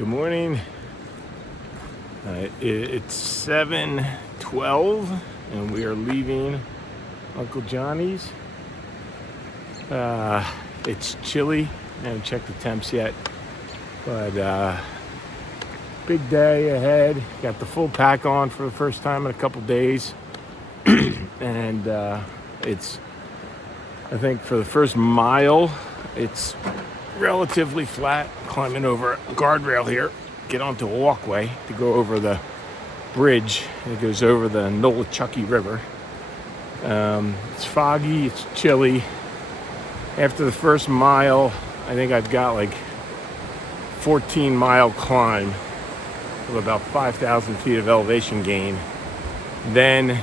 Good morning. It's 7:12 and we are leaving Uncle Johnny's. It's chilly. I haven't checked the temps yet, but big day ahead. Got the full pack on for the first time in a couple days. And it's, I think for the first mile, it's relatively flat. Climbing over a guardrail here, get onto a walkway to go over the bridge that goes over the Unaka River. It's foggy, it's chilly. After the first mile, I think I've got like 14-mile climb with about 5,000 feet of elevation gain. Then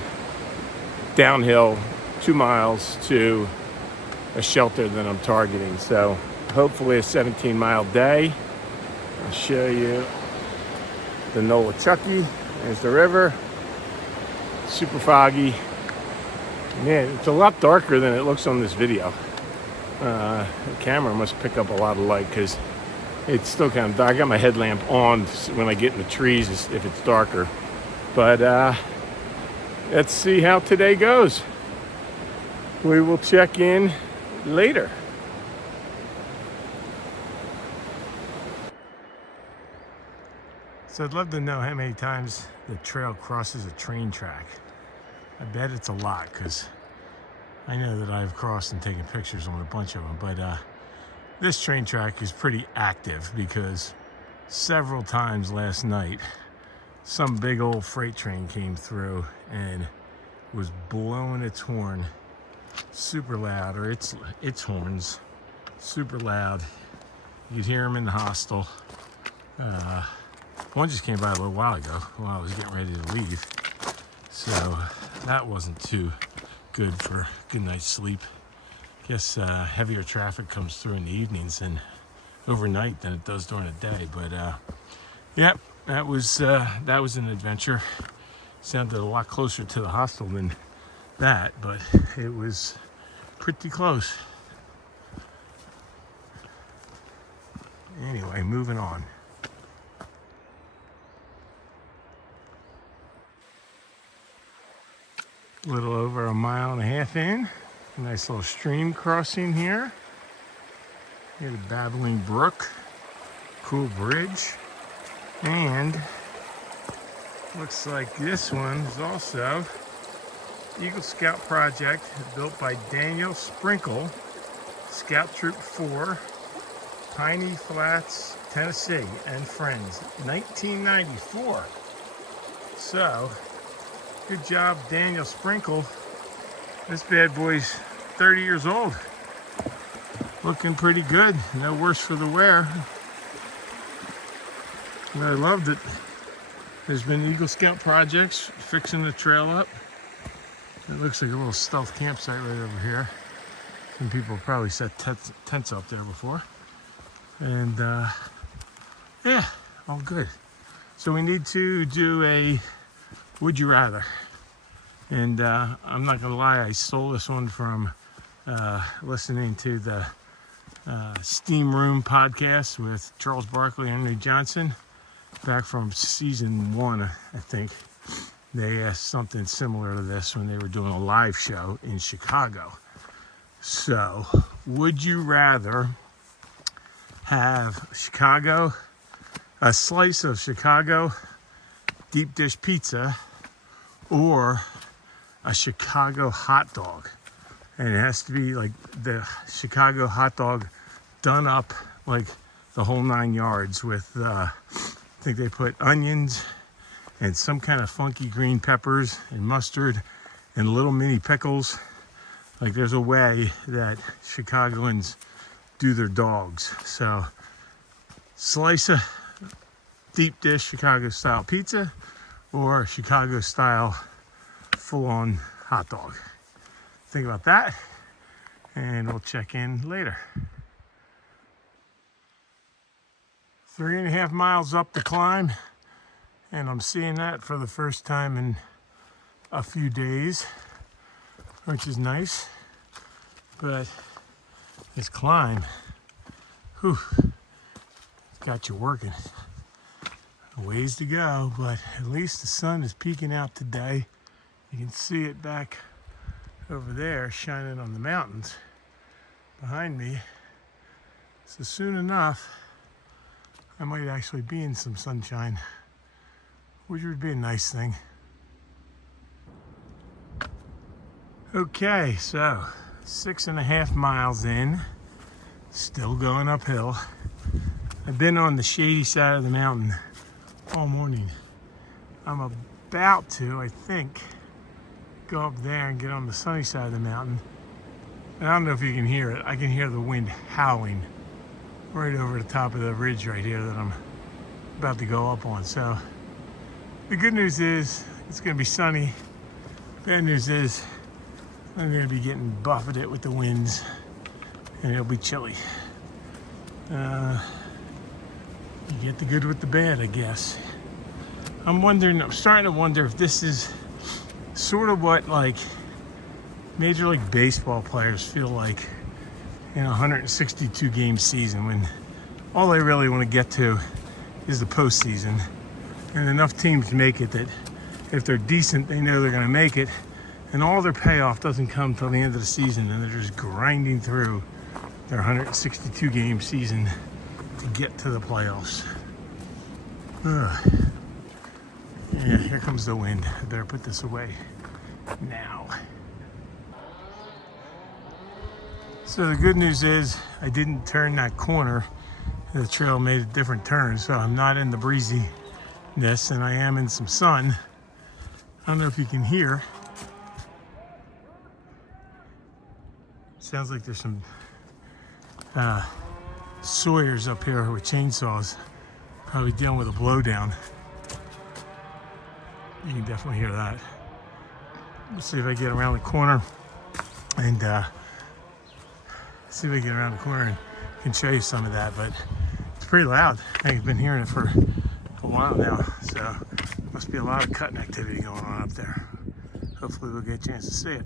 downhill 2 miles to a shelter that I'm targeting. So hopefully a 17-mile day. I'll show you the Unaka. There's the river. Super foggy. Man, it's a lot darker than it looks on this video. The camera must pick up a lot of light because it's still kind of dark. I got my headlamp on when I get in the trees if it's darker. But let's see how today goes. We will check in later. So I'd love to know how many times the trail crosses a train track. I bet it's a lot because I know that I've crossed and taken pictures on a bunch of them. But this train track is pretty active because several times last night, some big old freight train came through and was blowing its horn super loud, or its horns super loud. You'd hear them in the hostel. One just came by a little while ago while I was getting ready to leave, so that wasn't too good for a good night's sleep. Guess heavier traffic comes through in the evenings and overnight than it does during the day. But yeah, that was an adventure. Sounded a lot closer to the hostel than that, but it was pretty close. Anyway, moving on. A little over 1.5 miles in. A nice little stream crossing here. Here's the babbling brook. Cool bridge. And looks like this one is also Eagle Scout project built by Daniel Sprinkle, Scout Troop 4, Piney Flats, Tennessee, and friends, 1994. So, good job, Daniel Sprinkle. This bad boy's 30 years old. Looking pretty good. No worse for the wear. And I love that there's been Eagle Scout projects fixing the trail up. It looks like a little stealth campsite right over here. Some people probably set tents up there before. And yeah, all good. So we need to do a Would You Rather. And I'm not gonna lie, I stole this one from listening to the Steam Room podcast with Charles Barkley and Henry Johnson back from season 1, I think. They asked something similar to this when they were doing a live show in Chicago. So, would you rather have a slice of Chicago deep dish pizza, or a Chicago hot dog? And it has to be like the Chicago hot dog done up like the whole 9 yards with, I think they put onions and some kind of funky green peppers and mustard and little mini pickles. Like there's a way that Chicagoans do their dogs. So slice of deep dish Chicago style pizza, or Chicago style full-on hot dog. Think about that, and we'll check in later. 3.5 miles up the climb, and I'm seeing that for the first time in a few days, which is nice. But this climb, whew, it's got you working. A ways to go, but at least the sun is peeking out today. You can see it back over there shining on the mountains behind me. So soon enough, I might actually be in some sunshine, which would be a nice thing. Okay, so 6.5 miles in, still going uphill. I've been on the shady side of the mountain all morning. I'm about to, I think, go up there and get on the sunny side of the mountain. And I don't know if you can hear it. I can hear the wind howling right over the top of the ridge right here that I'm about to go up on. So the good news is it's going to be sunny. Bad news is I'm going to be getting buffeted with the winds and it'll be chilly. You get the good with the bad, I guess. I'm starting to wonder if this is sort of what like Major League Baseball players feel like in a 162 game season, when all they really want to get to is the postseason. And enough teams make it that if they're decent, they know they're going to make it. And all their payoff doesn't come till the end of the season, and they're just grinding through their 162 game season to get to the playoffs. Yeah, here comes the wind. I better put this away now. So the good news is I didn't turn that corner. The trail made a different turn, so I'm not in the breeziness and I am in some sun. I don't know if you can hear. Sounds like there's some sawyers up here with chainsaws, probably dealing with a blowdown. You can definitely hear that. Let's see if I get around the corner and can show you some of that, but it's pretty loud. I've been hearing it for a while now, so must be a lot of cutting activity going on up there. Hopefully we'll get a chance to see it.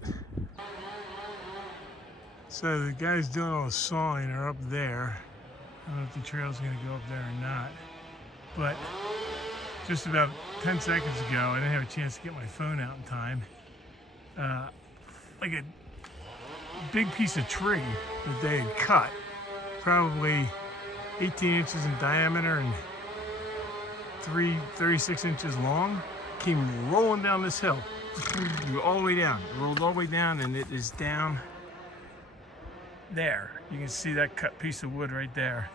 So the guys doing all the sawing are up there. I don't know if the trail's gonna go up there or not, but just about 10 seconds ago, I didn't have a chance to get my phone out in time. Like a big piece of tree that they had cut, probably 18 inches in diameter and 36 inches long, came rolling down this hill, all the way down. It rolled all the way down, and it is down there. You can see that cut piece of wood right there.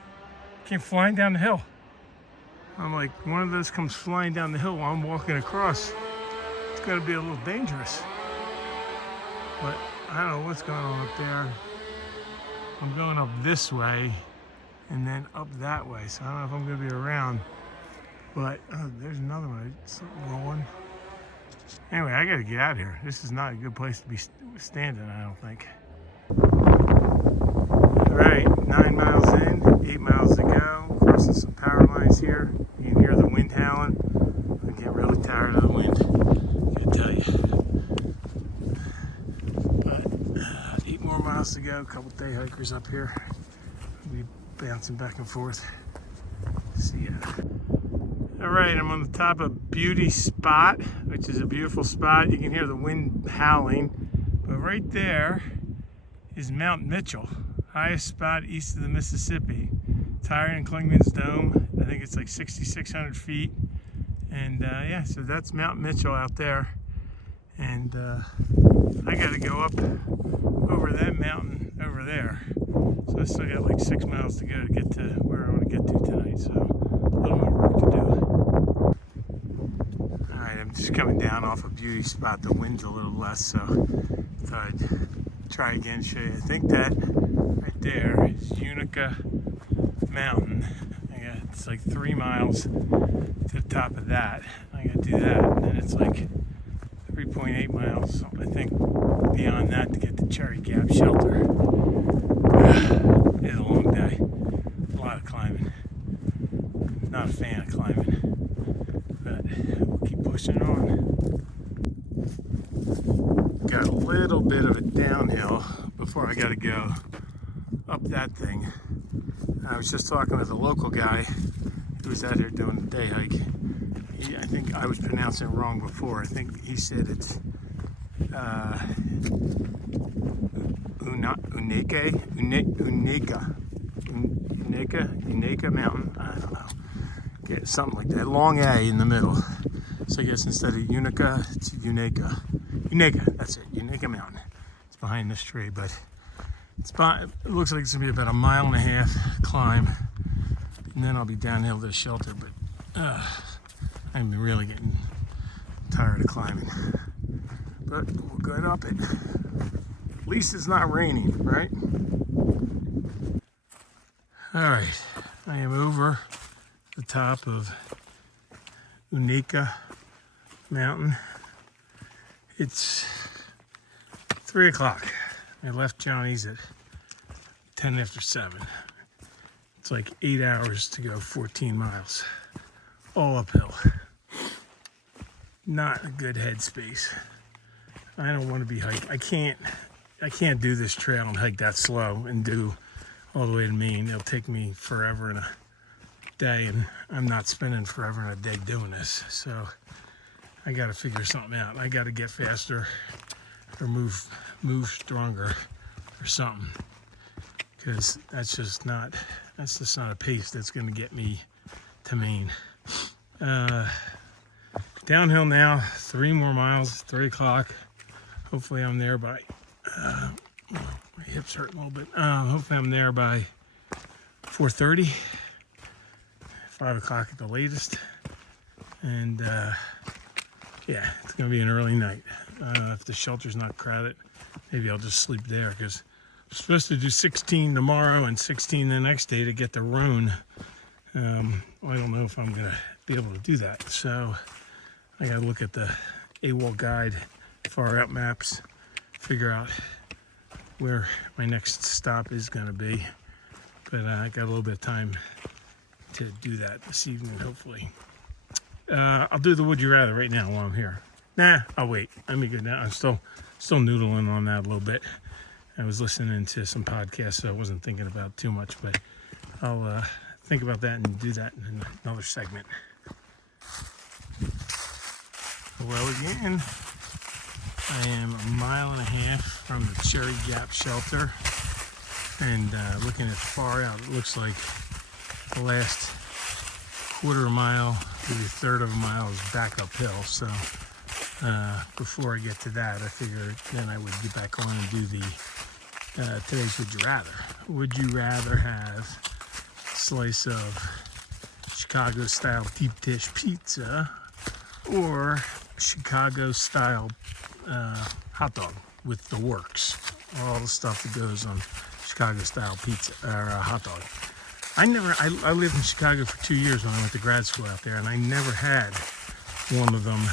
Came flying down the hill. I'm like, one of those comes flying down the hill while I'm walking across. It's gonna be a little dangerous. But I don't know what's going on up there. I'm going up this way and then up that way. So I don't know if I'm gonna be around. But there's another one, something rolling. Anyway, I gotta get out of here. This is not a good place to be standing, I don't think. All right, 9 miles in, 8 miles to go. Crossing some power lines here. You can hear the wind howling. I'm getting really tired of the wind, I gotta tell you. But 8 more miles to go. A couple day hikers up here. We'll be bouncing back and forth. See ya. All right, I'm on the top of Beauty Spot, which is a beautiful spot. You can hear the wind howling. But right there is Mount Mitchell, highest spot east of the Mississippi. It's higher than Klingman's Dome. I think it's like 6,600 feet. And yeah, so that's Mount Mitchell out there. And I gotta go up over that mountain over there. So I still got like 6 miles to go to get to where I want to get to tonight. So a little more work to do. All right, I'm just coming down off a Beauty Spot. The wind's a little less, so I thought I'd try again, show you. I think that right there is Unaka Mountain. It's like 3 miles to the top of that. I gotta do that, and then it's like 3.8 miles, I think, beyond that to get to Cherry Gap Shelter. It is a long day. A lot of climbing. Not a fan of climbing, but we'll keep pushing on. Got a little bit of a downhill before I gotta go up that thing. I was just talking with a local guy who was out here doing the day hike. I think I was pronouncing it wrong before. I think he said it's Unaka Mountain. I don't know. Get something like that. Long A in the middle. So I guess instead of Unaka, it's Unaka. Unaka, that's it. Unaka Mountain. It's behind this tree, but it looks like it's gonna be about 1.5 mile climb, and then I'll be downhill to the shelter. But I'm really getting tired of climbing. But we'll go up it. At least it's not raining, right? All right, I am over the top of Unaka Mountain. It's 3 o'clock. I left Johnny's at 10 after 7. It's like 8 hours to go 14 miles, all uphill. Not a good headspace. I don't want to be hiking. I can't do this trail and hike that slow and do all the way to Maine. It'll take me forever and a day, and I'm not spending forever and a day doing this. So I got to figure something out. I got to get faster or move stronger or something, because that's just not a pace that's going to get me to Maine. Downhill now, 3 more miles, 3 o'clock. Hopefully I'm there by, my hips hurt a little bit. Hopefully I'm there by 4:30, 5 o'clock at the latest. And yeah, it's gonna be an early night. If the shelter's not crowded, maybe I'll just sleep there, because I'm supposed to do 16 tomorrow and 16 the next day to get the Roan. I don't know if I'm gonna be able to do that. So I gotta look at the AWOL guide, far out maps, figure out where my next stop is gonna be. But I got a little bit of time to do that this evening, hopefully. I'll do the would you rather right now while I'm here. Nah, I'll wait. Let me go down. I'm still noodling on that a little bit. I was listening to some podcasts, so I wasn't thinking about too much, but I'll think about that and do that in another segment. Hello again. I am 1.5 miles from the Cherry Gap shelter, and looking at far out, it looks like the last 1/4 mile, maybe 1/3 of a mile is back uphill. So before I get to that, I figured then I would get back on and do the today's would you rather. Would you rather have a slice of Chicago style deep dish pizza or Chicago style hot dog with the works, all the stuff that goes on Chicago style pizza or hot dog? I lived in Chicago for 2 years when I went to grad school out there, and I never had one of them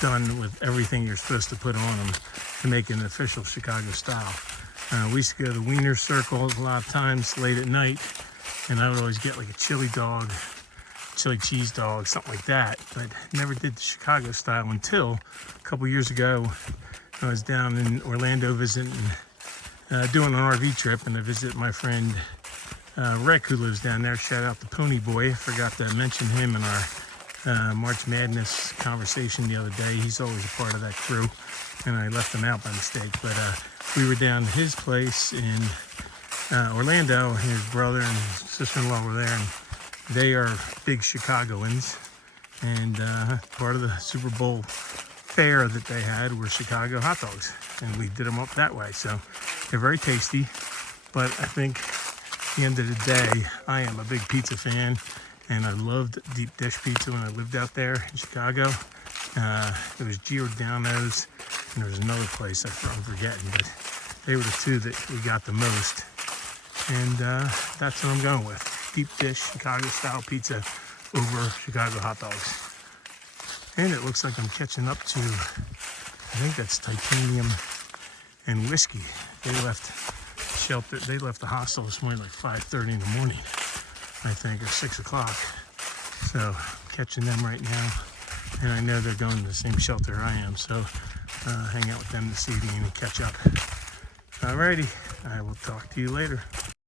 done with everything you're supposed to put on them to make an official Chicago style. We used to go to Wiener Circle a lot of times late at night, and I would always get like a chili dog, chili cheese dog, something like that, but never did the Chicago style until a couple years ago. I was down in Orlando visiting, doing an RV trip, and I visited my friend Rick, who lives down there. Shout out to Pony Boy. Forgot to mention him in our March Madness conversation the other day. He's always a part of that crew, and I left him out by mistake. But we were down at his place in Orlando, and his brother and sister-in-law were there, and they are big Chicagoans, and part of the Super Bowl fare that they had were Chicago hot dogs, and we did them up that way. So they're very tasty, but I think at the end of the day, I am a big pizza fan, and I loved deep dish pizza when I lived out there in Chicago. It was Giordano's, and there was another place I'm forgetting, but they were the two that we got the most, and that's what I'm going with. Deep dish Chicago style pizza over Chicago hot dogs. And it looks like I'm catching up to, I think that's Titanium and Whiskey. They left shelter, they left the hostel this morning like 5:30 in the morning, I think, or 6 o'clock. So catching them right now, and I know they're going to the same shelter I am, so hang out with them this evening and catch up. Alrighty, I will talk to you later.